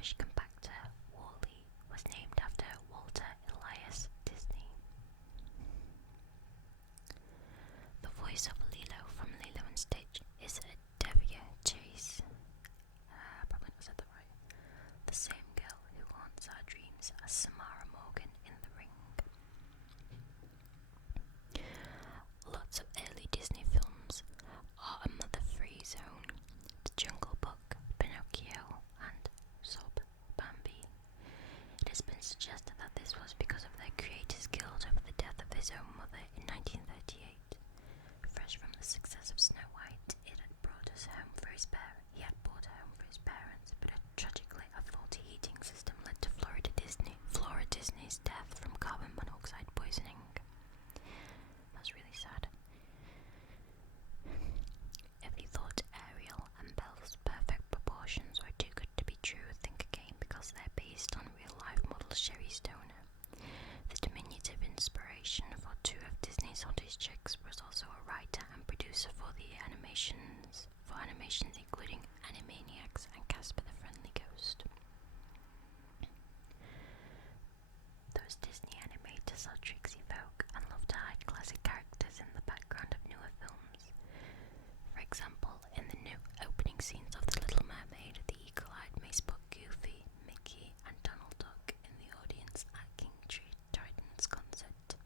rubbish compactor, Wall-E, was named after Walter Elias Disney. The voice of Lilo from Lilo and Stitch is Devia Chase. Probably not said that right. The same girl who haunts our dreams as Samara Morgan in The Ring. Lots of early Disney films are a mother-free zone. The Jungle Book, Pinocchio, and Sob Bambi. It has been suggested that this was because of their creator's guilt over the death of his own mother in 1938. Fresh from the success of Snow White, he had brought her home for his parents, but tragically a faulty heating system led to Flora Disney's death from carbon monoxide poisoning. That's really sad. If you thought Ariel and Belle's perfect proportions were too good to be true, think again, because they're based on real-life model Sherry Stoner. The diminutive inspiration for two of Disney's hottest chicks was also a writer and producer for animations including Animaniacs and Casper the Friendly Ghost. Those Disney animators are tricksy folk and love to hide classic characters in the background of newer films. For example, in the new opening scenes of The Little Mermaid, the eagle-eyed may spot Goofy, Mickey, and Donald Duck in the audience at King Triton's concert.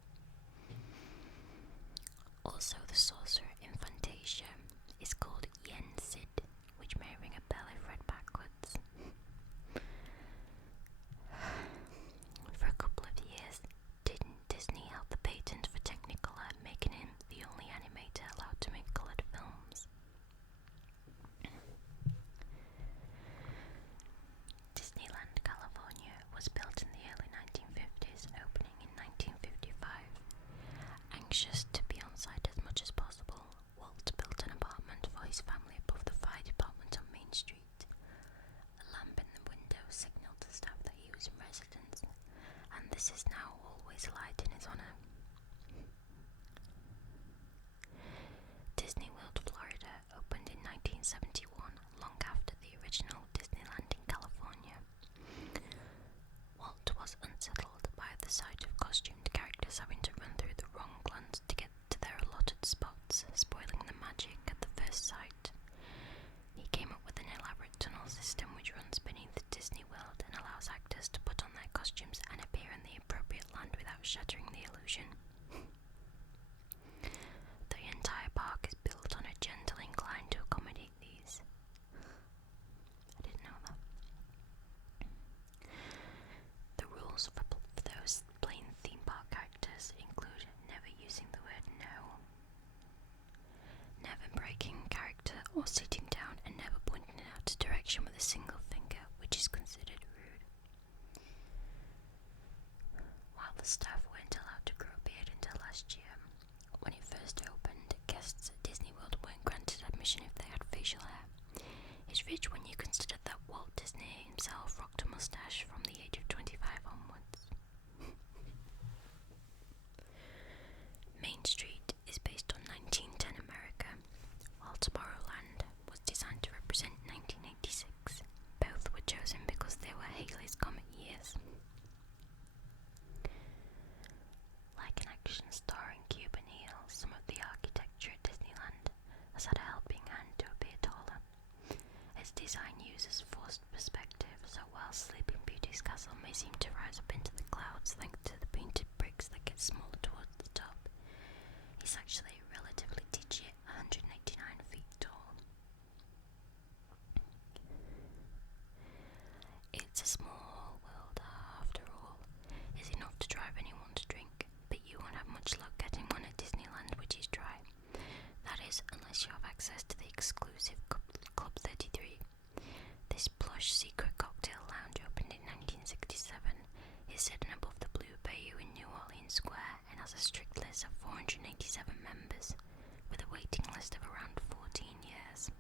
Also, the sorcerer in Fantasia is called Yen Sid, which may ring a bell if read backwards. For a couple of years, Disney held the patent for Technicolor, making him the only animator allowed to make coloured films. Disneyland, California was built in the early 1950s, opening in 1955. Anxious to be on site as much as possible, Walt built an apartment for his family above the fire department on Main Street. A lamp in the window signaled to staff that he was in residence, and this is now always alight in his honor. Disney World, Florida opened in 1971, long after the original Disneyland in California. Walt was unsettled by the sight of costumed characters having to run through the wrong glens to get to their allotted spots, spoiling the magic at the first sight. He came up with an elaborate tunnel system which runs beneath Disney World and allows actors to put on their costumes and appear in the appropriate land without shattering the illusion. The entire park is built on a gentle incline to accommodate these. I didn't know that. The rules for those plain theme park characters include never using the word no, never breaking character or sitting down, and never pointing out a direction with a single finger, which is considered rude. While the staff weren't allowed to grow a beard until last year, when it first opened, guests at Disney World weren't granted admission if they had facial hair. It's rich when you consider that Walt Disney himself rocked a mustache from the age of 25 onwards. Main Street is based on 1910 America, while Tomorrowland was designed to represent 1986. Both were chosen because they were Halley's Comet years. Like an action starring Cuban Heel, some of the architecture at Disneyland has had a helping hand to appear taller. Its design uses forced perspective, so while Sleeping Beauty's castle may seem to rise up into the clouds thanks to the painted bricks that get smaller towards the top, it's actually relatively ditchy at 189 feet tall. It's a small world after all. It's enough to drive anyone to drink, but you won't have much luck getting one at Disneyland which is dry. That is, unless you have access to the exclusive Club 33. This plush secret cocktail lounge opened in 1967, is sitting above the Blue Bayou in New Orleans Square, and has a strict list of 487 members, with a waiting list of around 14 years.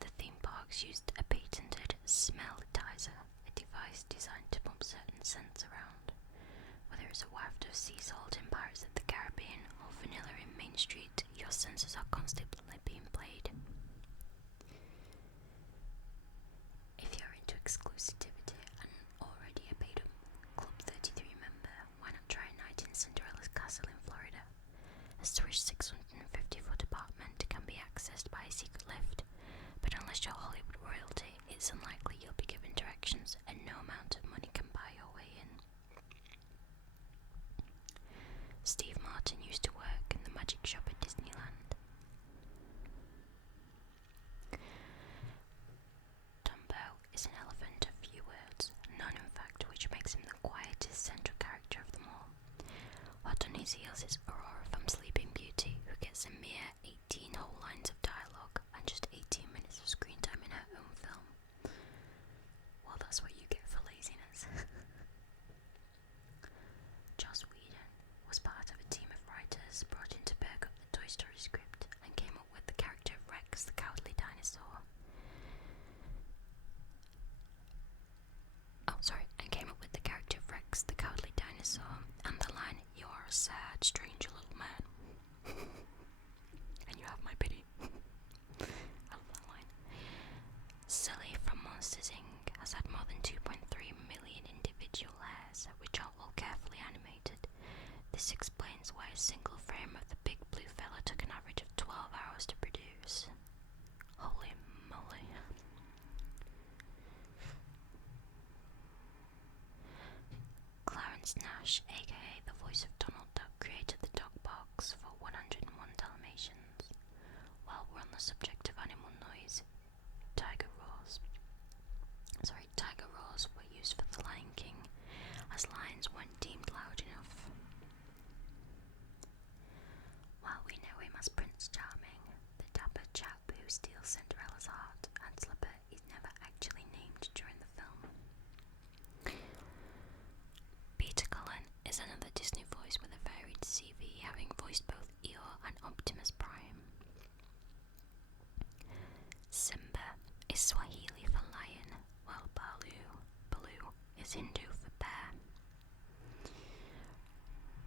The theme parks used a patented smell-tizer, a device designed to pump certain scents around. Whether it's a waft of sea salt in Pirates of the Caribbean or vanilla in Main Street, your senses are constantly being played. exclusivity and already a paid Club 33 member, why not try a night in Cinderella's castle in Florida? A Swiss 650-foot apartment can be accessed by a secret lift, but unless you're Hollywood royalty, it's unlikely you'll be given directions, and no amount of money can buy your way in. Steve Martin used to work in the magic shop at Disneyland. Dumbo is an elephant of few words, none in fact, which makes him the quietest central character of them all. Hot on his heels is Aurora from Sleeping Beauty, who gets a mere 18 whole lines of dialogue and just 18 minutes of screen time in her own film. Well, that's what you get for laziness. Joss Whedon was part of a team of writers brought in to perk up the Toy Story script and came up with the character of Rex the Cowardly Dinosaur. And the line, "You are a sad, strange little man." And you have my pity. I love that line. Sully from Monsters Inc. has had more than 2.3 million individual hairs, which are all carefully animated. This explains why a single frame of the big blue fella took an average of 12 hours to produce. Holy moly. Clarence Nash, aka the voice of Donald Duck, created the dog box for 101 Dalmatians. While we're on the subject of animal noise, tiger roars were used for The Lion King, as lions weren't deemed loud enough. While we know him as Prince Charming, the dapper chap who steals Cinderella's heart and slipper is never actually named during the film. Peter Cullen is another Disney voice with a varied CV, having voiced both Eeyore and Optimus Prime. Simba is Swahili for lion, while Baloo is Hindu for bear.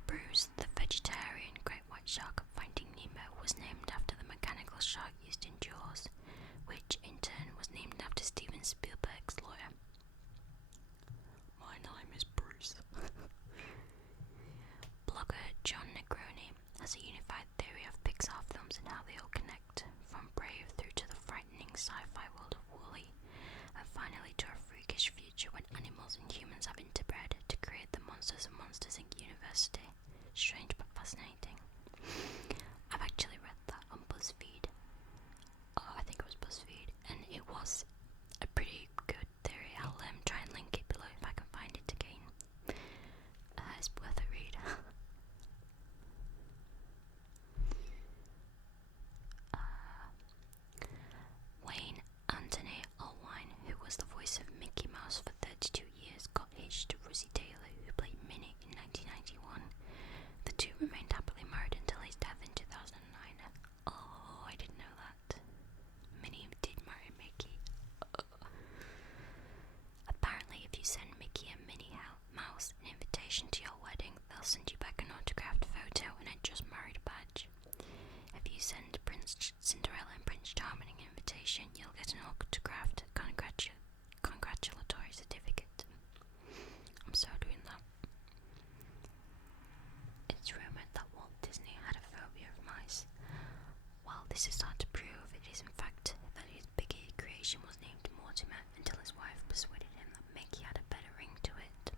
Bruce, the vegetarian great white shark of Finding Nemo, was named after the mechanical shark used in Jaws, which in turn was named after Steven Spielberg's lawyer. My name is Bruce. Blogger John Negroni has a unified theory of Pixar films and how they all connect, from Brave through to the frightening sci-fi world of Wall-E, and finally to a freakish future when animals and humans have interbred to create the Monsters and Monsters Inc. University. Strange but fascinating. I've actually read that on BuzzFeed. I think it was BuzzFeed, and it was a pretty good theory. I'll try and link it below if I can find it again. It's worth a read. Wayne Anthony Allwine, who was the voice of Mickey Mouse for 32 years, got hitched to Rosie Taylor, who played Minnie in 1991. The two remained happily married until his death in 2009. Oh, I didn't know that. Minnie did marry Mickey. Apparently, if you send Mickey and Minnie Mouse an invitation to your wedding, they'll send you back an autographed photo and a just married badge. If you send Cinderella and Prince Charming an invitation, you'll get an autographed congratulatory certificate. I'm so doing that. It's rumoured that Walt Disney had a phobia of mice. While this is hard to prove, it is in fact that his big creation was named Mortimer until his wife persuaded him that Mickey had a better ring to it.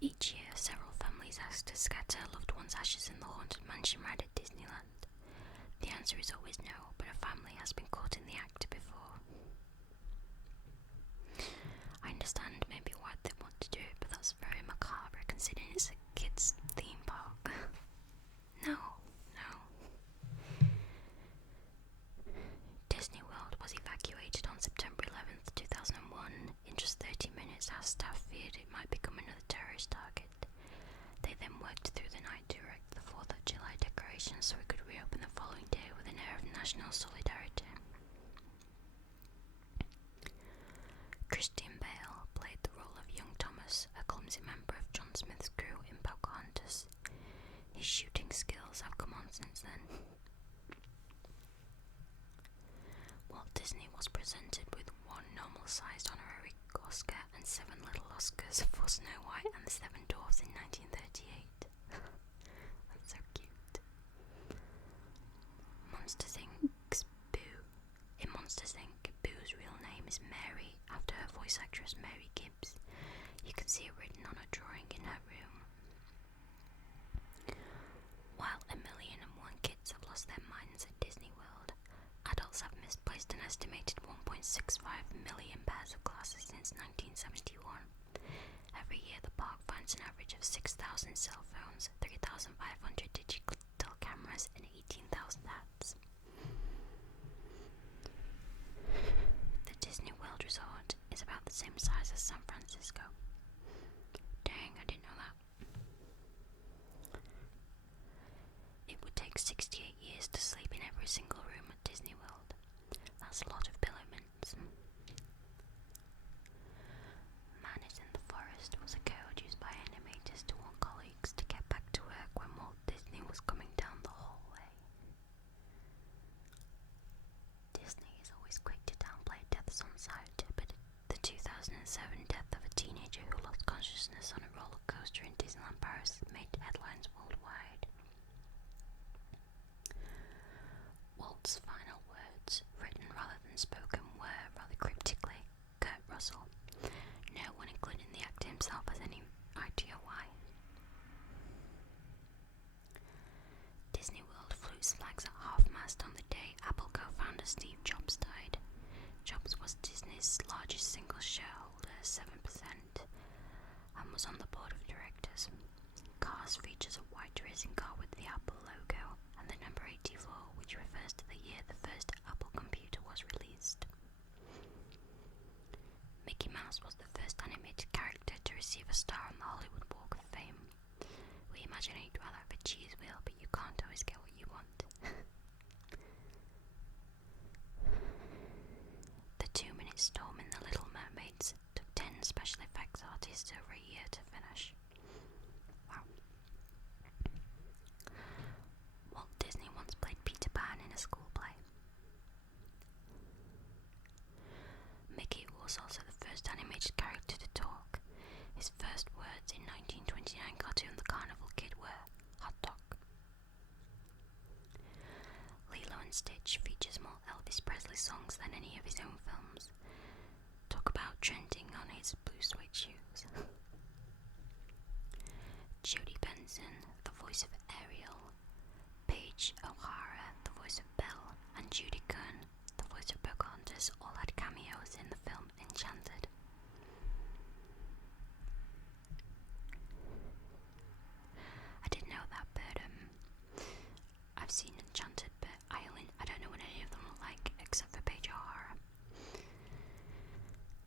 Each year, several families ask to scatter loved ones' ashes in the haunted mansion ride at Disneyland. The answer is always no, but a family has been caught in the act before. I understand maybe why they want to do it, but that's very macabre considering it's a kids' theme park. No. Disney World was evacuated on September 11th, 2001. In just 30 minutes, our staff feared it might become another terrorist target. They then worked through the night to erect the 4th of July decorations so we could reopen the following day with an air of national solidarity. Christian Bale played the role of young Thomas, a clumsy member of John Smith's crew in Pocahontas. His shooting skills have come on since then. Walt Disney was presented with $1 one normal-sized honorary Oscar and 7 little Oscars for Snow White and the Seven Dwarfs in 1938. That's so cute. Monsters Inc.'s Boo. In Monsters Inc., Boo's real name is Mary, after her voice actress Mary Gibbs. You can see it written on a drawing in her room. While 1,000,001 kids have lost their minds at Disney World, adults have misplaced an estimated 1.65 million pairs of glasses since 1971. Every year the park finds an average of 6,000 cell phones, 3,500 digital cameras and 18,000 hats. The Disney World Resort is about the same size as San Francisco. Dang, I didn't know that. It would take 68 years to sleep in every single room at Disney World. That's a lot of pillow mints. Man is in the Forest was a code used by animators to warn colleagues to get back to work when Walt Disney was coming down the hallway. Disney is always quick to downplay deaths on sight, but the 2007 death of a teenager who lost consciousness on a roller coaster in Disneyland Paris made headlines worldwide. Walt's final words, written rather than spoken, were, rather cryptically, Kurt Russell. No one, including the actor himself, has any idea why. Disney World flew its flags at half-mast on the day Apple co-founder Steve Jobs died. Jobs was Disney's largest single shareholder, 7%, and was on the board of directors. Cars features a white racing car with the Apple logo, and the number 84, which refers to the year the first Apple computer was released. Mickey Mouse was the first animated character to receive a star on the Hollywood Walk of Fame. We imagine you'd rather have a cheese wheel, but you can't always get what you want. The 2-minute storm in The Little Mermaids took 10 special effects artists over a year to finish. Wow. Walt Disney once played Peter Pan in a school play. Mickey was also the first animated character to talk. His first words in 1929 cartoon The Carnival Kid were, "Hot dog." Lilo and Stitch features more Elvis Presley songs than any of his own films. Talk about trending on his blue suede shoes. Jodie Benson, the voice of Ariel, Paige O'Hara, the voice of Belle, and Judy Kern, the voice of Pocahontas, all had cameos in the film Enchanted. I didn't know that, but I've seen Enchanted, but I don't know what any of them look like, except for Paige O'Hara.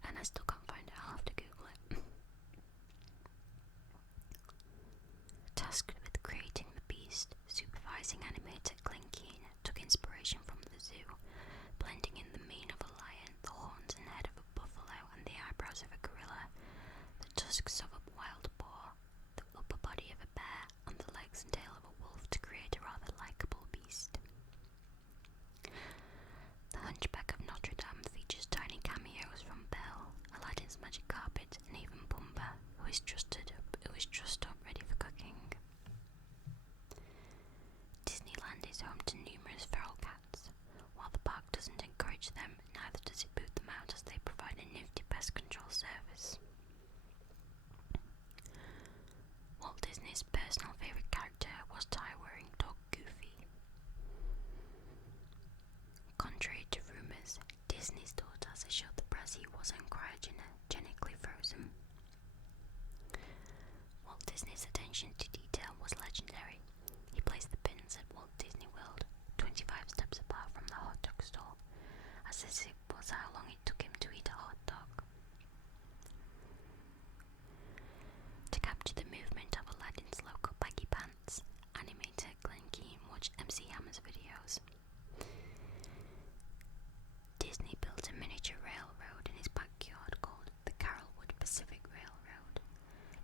And I still can't find it, I'll have to Google it. Tasked with creating the Beast, supervising animator Clint Keane took inspiration from the zoo, blending in the mane of a lion, the horns and head of a buffalo, and the eyebrows of a gorilla, the tusks of a wild boar, the upper body of a bear, and the legs and tail of a wolf to create a rather likeable beast. The Hunchback of Notre Dame features tiny cameos from Belle, Aladdin's magic carpet, and even Pumbaa, who is trussed up ready for cooking. Disneyland is home to numerous feral cats. While the park doesn't encourage them, neither does it boot them out, as they provide a nifty pest control service. Walt Disney's personal favourite character was tie-wearing dog Goofy. Contrary to rumours, Disney's daughter has assured the press he wasn't cryogenically frozen. Walt Disney's attention to detail was legendary. He placed the pins at Walt Disney World 25 steps apart from the hot dog stall, as if it was how long it took him to eat a hot dog. To capture the movement of Aladdin's local baggy pants, animator Glenn Keane watched MC Hammer's videos. Disney built a miniature railroad in his backyard called the Carrollwood Pacific Railroad.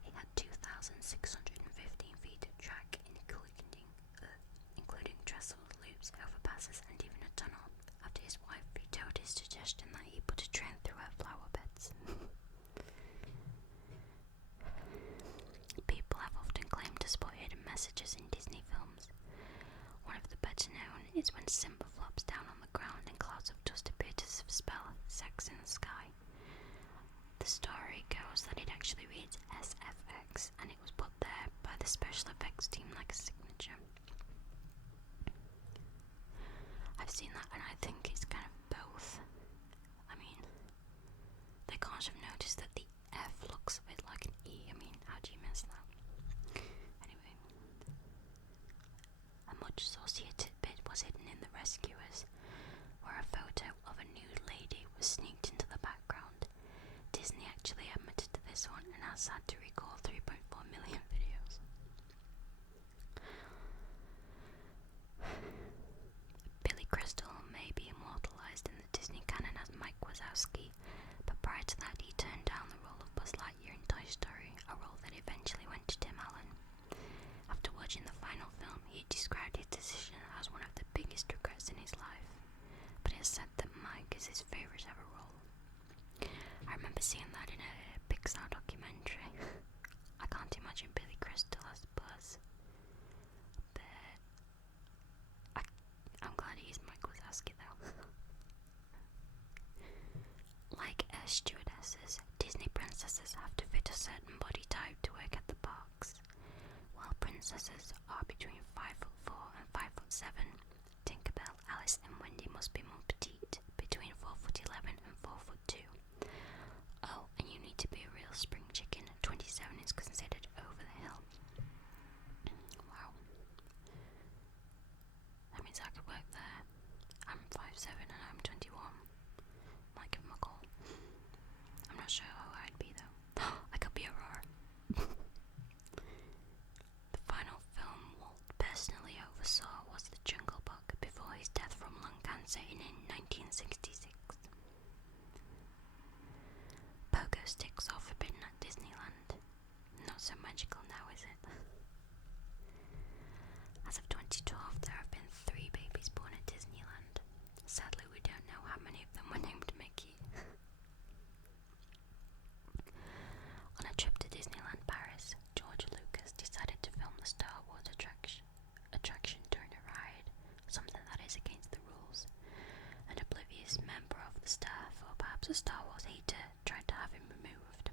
It had 2,615 feet of track, including trestles, loops, overpasses, and even a tunnel, after his wife vetoed his suggestion that he put a train through her spell sex in the sky. The story goes that it actually reads SFX, and it was put there by the special effects team like a signature. I've seen that and I think it's kind of both. I mean, they can't have noticed that the F looks a bit like an E. I mean, how do you miss that? Anyway, a much saucier tidbit was hidden in The Rescuers, where a photo of a nude lady was sneaked into the background. Disney actually admitted to this one and has had to recall 3.4 million videos. Billy Crystal may be immortalized in the Disney canon as Mike Wazowski, but prior to that he turned down the role of Buzz Lightyear in Toy Story, a role that eventually went to Tim Allen. After watching the final film, he described his decision as one of the biggest regrets in his life, but he has said that Mike is his favourite ever role. I remember seeing that in a Pixar documentary. I can't imagine Billy Crystal as Buzz, but I'm glad he's Mike Wazowski though. Like air stewardesses, Disney princesses have to fit a certain body type to work at the parks. While princesses are between 5'4" and 5'7", Tinkerbell, Alice and Wendy must be more petite, between 4'11" and 4'2". Oh, and you need to be a real spring chicken. 27 is considered over the hill. Wow. That means I could work there. I'm 5'7" and I'm 21. Might give him a call. I'm not sure who I'd be though. I could be Aurora. The final film Walt personally oversaw was The Jungle Book before his death from lung cancer in 1966. Pogo sticks are forbidden at Disneyland. Not so magical now, is it? As of 2012, there have been 3 babies born at Disneyland. Sadly, we don't know how many of them were named Mickey. On a trip to Disneyland Paris, George Lucas decided to film the Star Wars attraction during a ride, something that is against the rules. An oblivious member of the staff, or perhaps a Star Wars hater, tried to have him removed.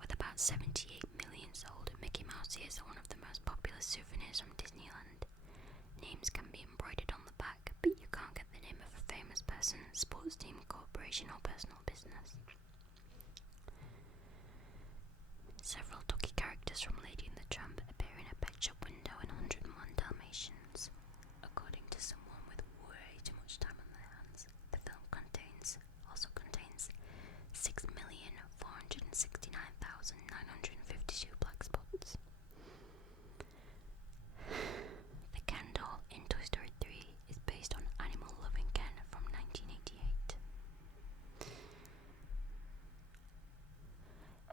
With about 78 million sold, Mickey Mouse ears are one of the most popular souvenirs from Disneyland. Names can be embroidered on the back, but you can't get the name of a famous person, sports team, corporation or personal business. Several Ducky characters from Lady and the Tramp appear in a pet shop window in 101 Dalmatians. According to someone with way too much time on their hands, the film also contains 6,469,952 black spots. The Ken doll in Toy Story 3 is based on Animal Loving Ken from 1988.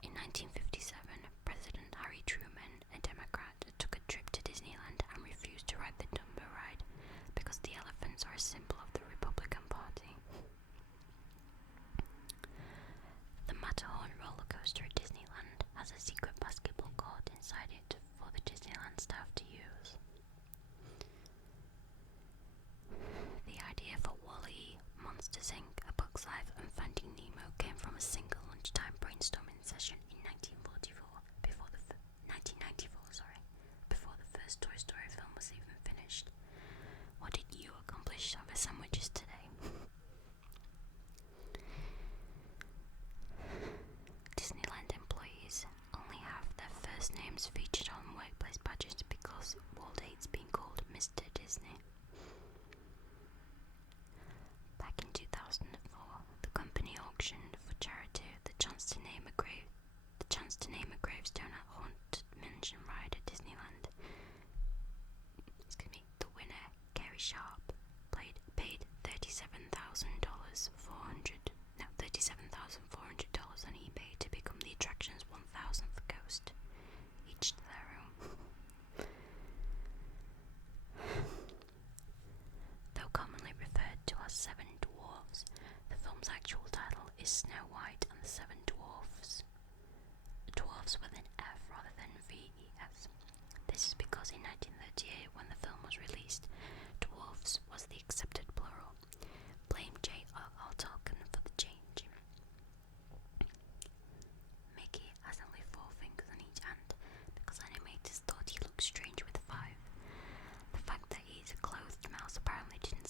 In 1957, President Harry Truman, a Democrat, took a trip to Disneyland and refused to ride the Dumbo ride because the elephants are a symbol of the Republican Party. The Matterhorn roller coaster at Disneyland has a secret basketball court inside it for the Disneyland staff to use. The idea for Wall-E, Monsters Inc., A Bug's Life and Finding Nemo came from a single lunchtime brainstorming session in 1994, before the first Toy Story film was even finished. What did you accomplish over sandwiches today? Disneyland employees only have their first names featured on workplace badges because Walt hates being called Mr. Disney. Back in 2004, the company auctioned for charity the chance to name a gravestone at Haunted Mansion ride at Disneyland. The winner, Gary Sharp, paid $37,400 on eBay to become the attraction's 1,000th ghost. Each to their own. Though commonly referred to as Seven Dwarfs, the film's actual title is Snow White and the Seven Dwarfs. Dwarfs with an F rather than VES. This is because in 1938, when the film was released, dwarfs was the accepted plural. Blame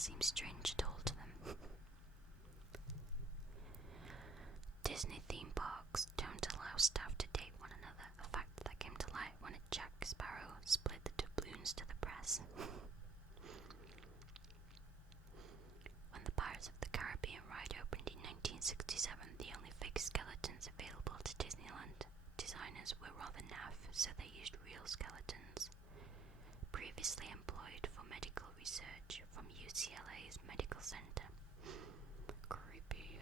seem strange at all to them. Disney theme parks don't allow staff to date one another, a fact that came to light when a Jack Sparrow split the doubloons to the press. When the Pirates of the Caribbean ride opened in 1967, the only fake skeletons available to Disneyland designers were rather naff, so they used real skeletons, previously employed for medical research from UCLA's Medical Center. Creepy.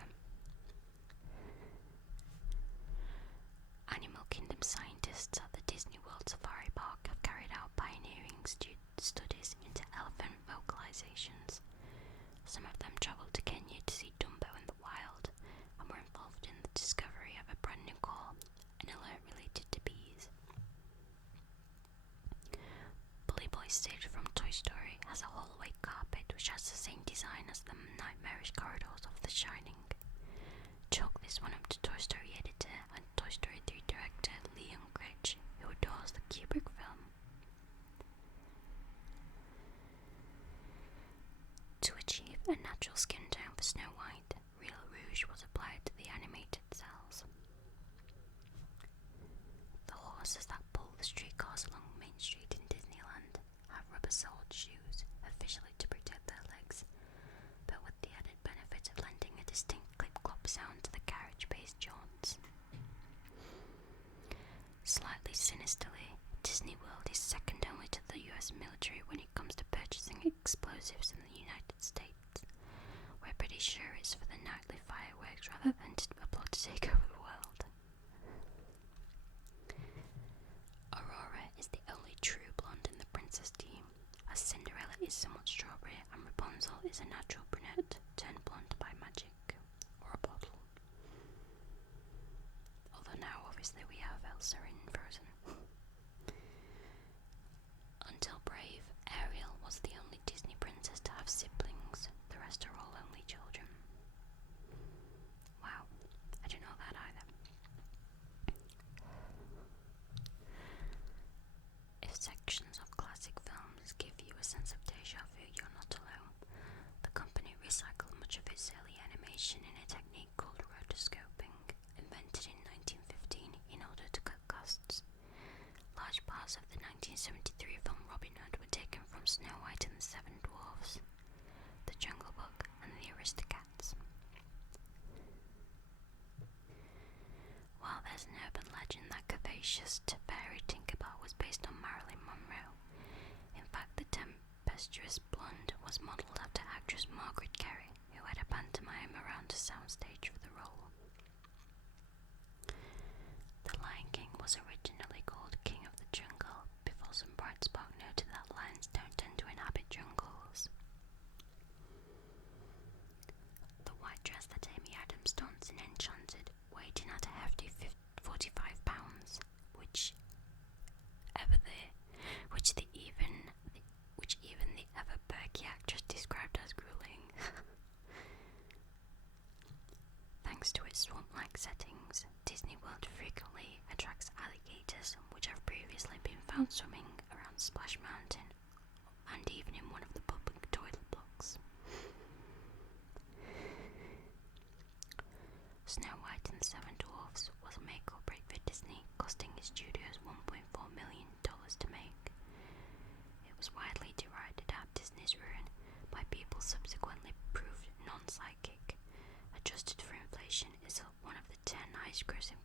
Animal Kingdom scientists at the Disney World Safari Park have carried out pioneering studies into elephant vocalizations. Some of them travelled to Kenya to see Dumbo in the wild and were involved in the discovery of a brand new call, an alert related to bees. Bully Boy stage from Toy Story has a hallway carpet which has the same design as the nightmarish corridors of The Shining. Chalk this one up to Toy Story editor and Toy Story 3 director Leon Gretsch, who adores the Kubrick film. To achieve a natural skin tone for Snow White, real rouge was applied to the animated cells. The horses that pull the streetcars along Main Street in Disneyland have rubber-soled shoes, officially to protect their legs, but with the added benefit of lending a distinct clip-clop sound to the carriage-based jaunts. Slightly sinisterly, Disney World is second only to the US military when it comes to purchasing explosives in the United States. We're pretty sure it's for the nightly fireworks rather than a plot to take over the world. Aurora is the only true blonde in the princess team, as Cinderella is somewhat strawberry and Rapunzel is a natural brunette turned blonde by magic, or a bottle. Although now obviously we have Elsa in Frozen. Until Brave, Ariel was the only Disney princess to have siblings, the rest are all only children. Wow, I didn't know that either. If sections of classic films give you a sense of deja vu, you're not alone. The company recycled much of its early animation in a technique called rotoscoping, invented in 1915 in order to cut costs. Large parts of the 1973 film Robin Hood were taken from Snow White and the Seven Dwarfs, The Jungle Book, and The Aristocats. While there's an urban legend that curvaceous fairy Tinkerbell was based on Marilyn Monroe, in fact the tempestuous blonde was modelled after actress Margaret Kerry, who had a pantomime around a soundstage for the role. The Lion King was originally called King of the Jungle, before some bright spark noted that lions don't tend to inhabit jungles. The white dress that Amy Adams dons in Enchanted weighed in at a hefty 45 pounds, which even the ever perky actress described as grueling. Thanks to its swamp-like settings, Disney World frequently attracts alligators, which have previously been found swimming around Splash Mountain, and even in one of the public toilet blocks. Snow White and the Seven Dwarfs was a make or break for Disney, costing its studios $1.4 million to make. It was widely derided at Disney's ruin by people subsequently proved non-psychic. Adjusted for inflation, is one of the 10 highest grossing